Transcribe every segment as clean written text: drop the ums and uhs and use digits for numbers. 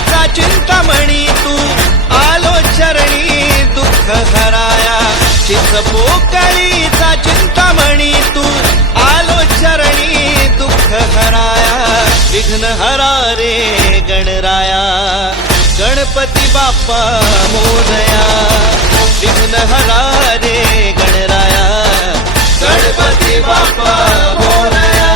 पोकळीचा चिंतामणी तू आलो चरणी दुःख हराया चिंच पोकळीचा चिंतामणी तू आलो चरणी दुःख हराया विघ्न हरा रे गणराया गणपती बाप्पा मोरया विघ्न हरा रे गणराया गणपती बाप्पा मोरया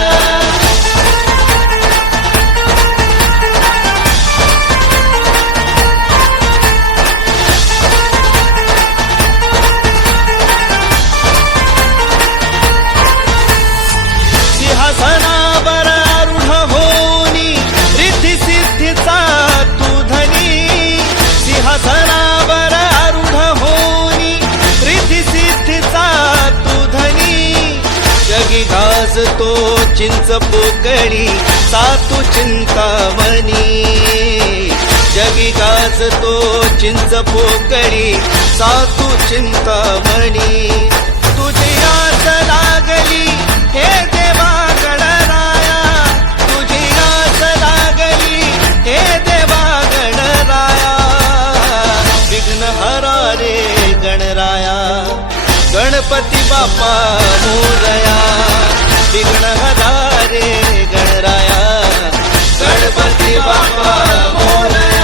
सिंहासनावर आरूढ होनी रिद्धी सिद्धीचा तू धनी सिंहासनावर आरूढ होनी रिद्धी सिद्धीचा तू धनी जगी गाजतो चिंच पोकळी सातू चिंतामणी जगी गाजतो चिंच पोकळी सातू चिंतामणी तुझी आस लागली हे देवा गणराया तुझी आस लागली हे देवा गणराया विघ्न हरा रे गणराया गणपती बाप्पा मोरया विघ्न हरा रे गणराया गणपती बाप्पा मोरया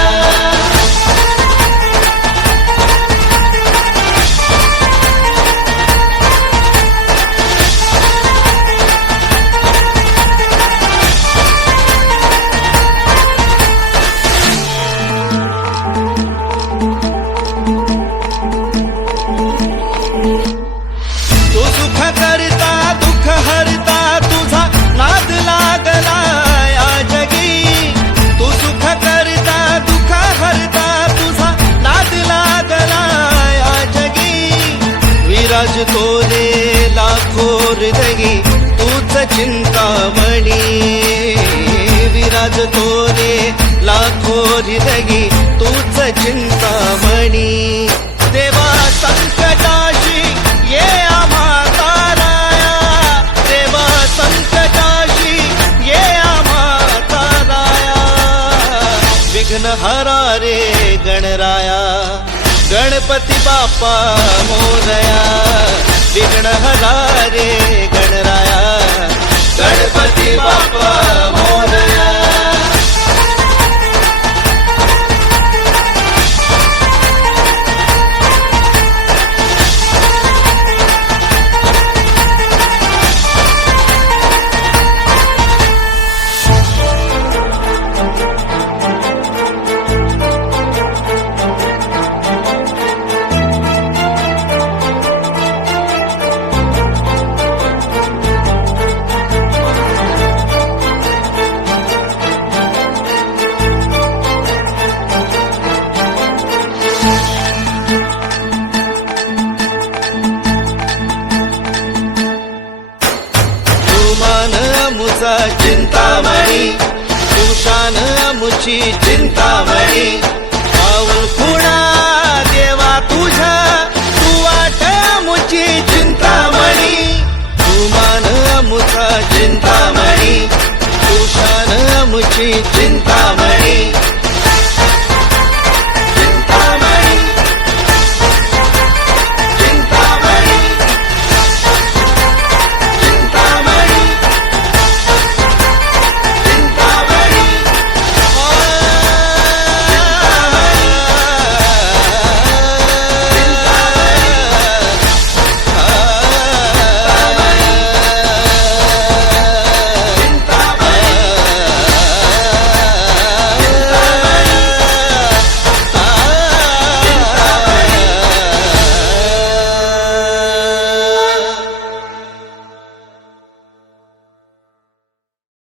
करता दुःख हरता तुझा नाद लागला या जगी तू सुख करता दुःख हरता तुझा नाद लागला या जगी विराज तोरे लाखो हृदयी तूच चिंतामणी विराज तोरे लाखो हृदयी तूच चिंतामणी देवा संकटाशी ये आम्हा संकटाशी ये आम्हा ताराया विघ्न हरा रे गणराया गणपती बाप्पा मोरया विघ्न हरा रे गणराया गणपती बाप्पा मोरया मुचा चिंतामणी तुषान मुची चिंतामणी पाऊल खुणा